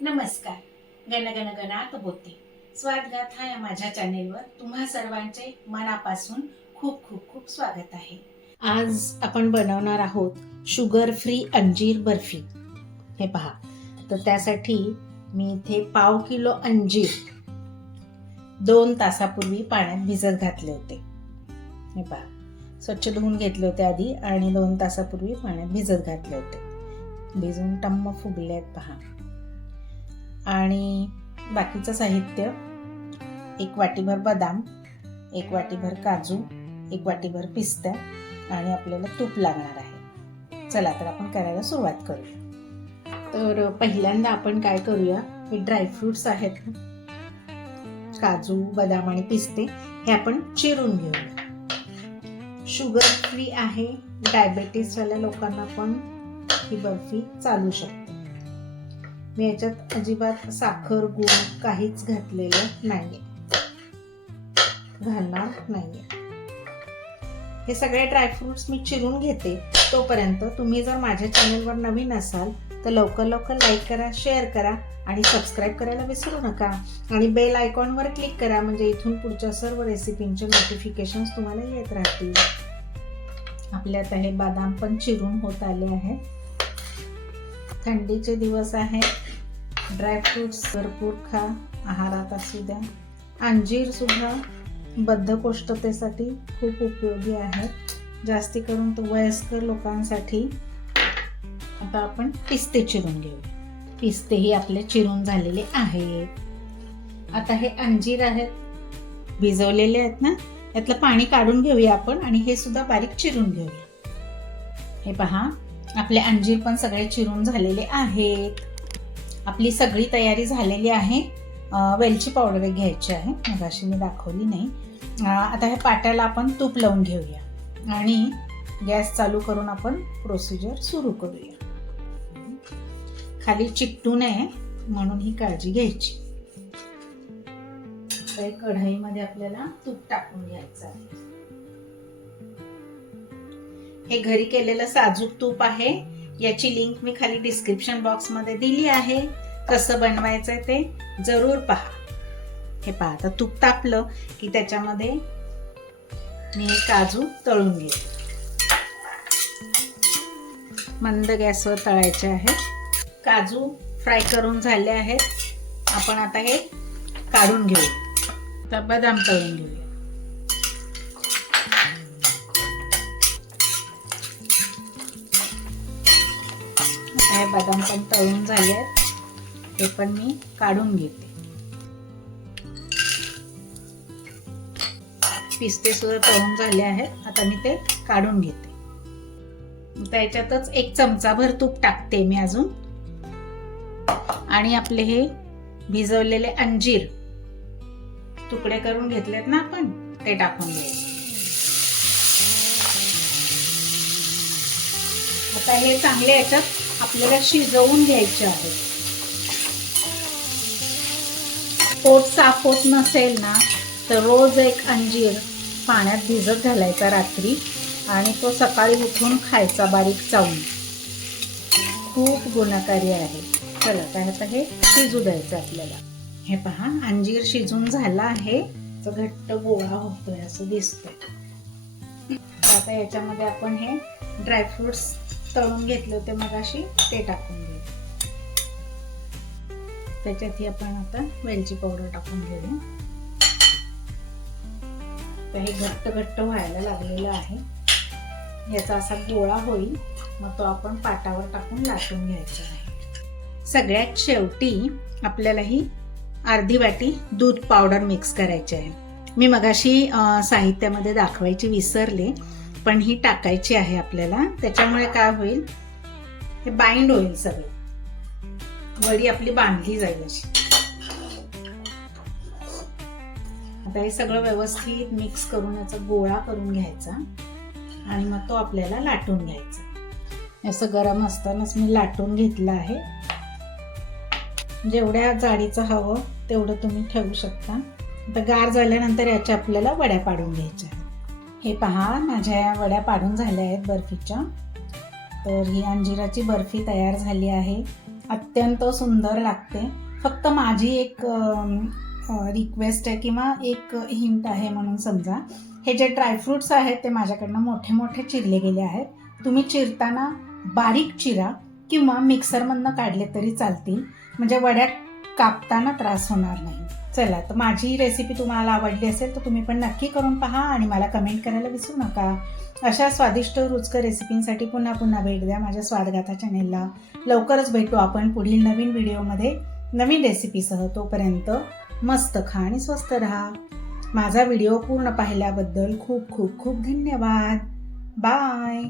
नमस्कार. गण गण गणात बोलते. स्वागत या माझ्या चॅनेलवर तुम्हा सर्वांचे मनापासून खूप खूप खूप स्वागत आहे. आज आपण बनवणार आहोत शुगर फ्री अंजीर बर्फी. हे पहा, तर त्यासाठी मी इथे 1/2 किलो अंजीर 2 तासापूर्वी पाण्यात भिजत घातले होते. हे पहा, स्वच्छ धुवून घेतले होते आधी आणि 2 तासापूर्वी पाण्यात भिजत घातले होते. भिजून टम्म फुगले आहेत पहा. आणि बाकीचं साहित्य 1 वाटीभर बदाम, 1 वाटीभर काजू, 1 वाटीभर पिस्ता आणि आपल्याला तूप लागणार आहे. चला तर आपण करायला सुरुवात करूया. तर पहिल्यांदा आपण काय करूया, हे ड्रायफ्रुट्स आहेत, काजू, बदाम आणि पिस्ते, हे आपण चिरून घेऊया. शुगर फ्री आहे, डायबेटीसवाल्या लोकांना पण ही बर्फी चालू शकते. मी याच्यात अजिबात साखर, गूळ काहीच घातलेलं नाहीये, घालणार नाहीये. हे सगळे ड्रायफ्रुट्स मी चिरून घेते. तोपर्यंत तुम्ही जर माझ्या चॅनलवर नवीन असाल तर लवकर लाईक करा, शेअर करा आणि सबस्क्राईब करायला विसरू नका. आणि बेल आयकॉनवर क्लिक करा, म्हणजे इथून पुढच्या सर्व रेसिपींचे नोटिफिकेशन्स तुम्हाला येत राहतील. आपले आता हे बदाम पण चिरून होत आले आहेत. थंडीचे दिवस आहे, ड्रायफ्रुट्स भरपूर खा, आहारात असू द्या. अंजीर सुद्धा बद्धकोष्ठतेसाठी खूप उपयोगी आहे, जास्ती करून तो वयस्कर लोकांसाठी. आता आपण पिस्ते चिरून घेऊया. पिस्तेही आपले चिरून झालेले आहेत. आता हे अंजीर आहेत, भिजवलेले आहेत ना, यातलं पाणी काढून घेऊया आपण आणि हे सुद्धा बारीक चिरून घेऊया. हे पहा, आपले अंजीर पण सगळे चिरून झालेले आहेत. आपली सगळी तयारी झालेली आहे. वेलची पावडर घ्यायची आहे, मगाशी मी दाखवली नाही. आता हे पाट्याला आपण तूप लावून घेऊया आणि गॅस चालू करून आपण प्रोसिजर सुरू करूया. खाली चिकटू नये म्हणून ही काळजी घ्यायची. तर कढईमध्ये आपल्याला तूप टाकून घ्यायचं आहे. हे घरी केलेलं साजूक तूप आहे. याची लिंक मी खाली डिस्क्रिप्शन बॉक्स मध्ये दिली आहे. कसं बनवायचं ते जरूर पहा. हे पहा, आता तूप तापलं की त्याच्यामध्ये मी काजू तळून घेते. मंद गॅसवर तळायचे आहेत. काजू फ्राय करून झाले आहेत. आपण आता हे काढून घेऊ. आता बदाम तळून घेऊया. हे बदाम पण तळून झाले आहेत, ते पण मी काढून घेते. पिस्ते सुद्धा तळून झाले आहेत, आता मी ते काढून घेते. त्याच्यातच 1 चमचाभर तूप टाकते मी अजून. आणि आपले हे भिजवलेले अंजीर तुकडे करून घेतलेत ना आपण, ते टाकून घ्यायचे. आता हे चांगले याच्यात आपल्याला शिजवून घ्यायचे आहे. पोट साफ होत नसेल ना, तर रोज 1 अंजीर पाण्यात भिजत घालायचा रात्री आणि तो सकाळी उठून खायचा बारीक चावून. खूप गुणकारी आहे. चला, आता हे शिजू द्यायचं आपल्याला. हे पहा, अंजीर शिजून झाला आहे. तो घट्ट गोळा होतोय असं दिसतंय. आता याच्यामध्ये आपण हे ड्रायफ्रुट्स तळून घेतले होते मगाशी, ते टाकून घेऊ. त्याच्यात आपण आता वेलची पावडर टाकून घेऊया. तर हे घट्ट व्हायला लागलेलं आहे. याचा असा गोळा होईल, मग तो आपण पाटावर टाकून लाटून घ्यायचा आहे. सगळ्यात शेवटी आपल्याला ही अर्धी वाटी दूध पावडर मिक्स करायची आहे. मी मगाशी साहित्यामध्ये दाखवायची विसरले, पण ही टाकायची आहे आपल्याला. त्याच्यामुळे काय होईल, हे बाइंड होईल, सगळं वडी आपली बांधली जाईल अशी. आता हे सगळं व्यवस्थित मिक्स करून याचा गोळा करून घ्यायचा आणि मग तो आपल्याला लाटून घ्यायचा. असं गरम असतानाच मी लाटून घेतलं आहे. जेवढ्या जाडीचं हवं तेवढं तुम्ही ठेवू शकता. आता गार झाल्यानंतर याच्या आपल्याला वड्या पाडून घ्यायच्या. हे पहा, माझ्या या वड्या पाडून झाल्या आहेत बर्फीच्या. तर ही अंजिराची बर्फी तयार झाली आहे. अत्यंत सुंदर लागते. फक्त माझी एक रिक्वेस्ट आहे किंवा एक हिंट आहे म्हणून समजा, हे जे ड्रायफ्रूट्स आहेत ते माझ्याकडनं मोठे मोठे चिरले गेले आहेत. तुम्ही चिरताना बारीक चिरा किंवा मिक्सरमधनं काढले तरी चालतील, म्हणजे वड्या कापताना त्रास होणार नाही. चला, तर माझी रेसिपी तुम्हाला आवडली असेल तर तुम्ही पण नक्की करून पहा आणि मला कमेंट करायला विसरू नका. अशा स्वादिष्ट रुचकर रेसिपींसाठी पुन्हा पुन्हा भेट द्या माझ्या स्वादगाथा चॅनेलला. लवकरच भेटू आपण पुढील नवीन व्हिडिओमध्ये नवीन रेसिपीसह. तोपर्यंत मस्त खा आणि स्वस्त राहा. माझा व्हिडिओ पूर्ण पाहिल्याबद्दल खूप खूप खूप धन्यवाद. बाय.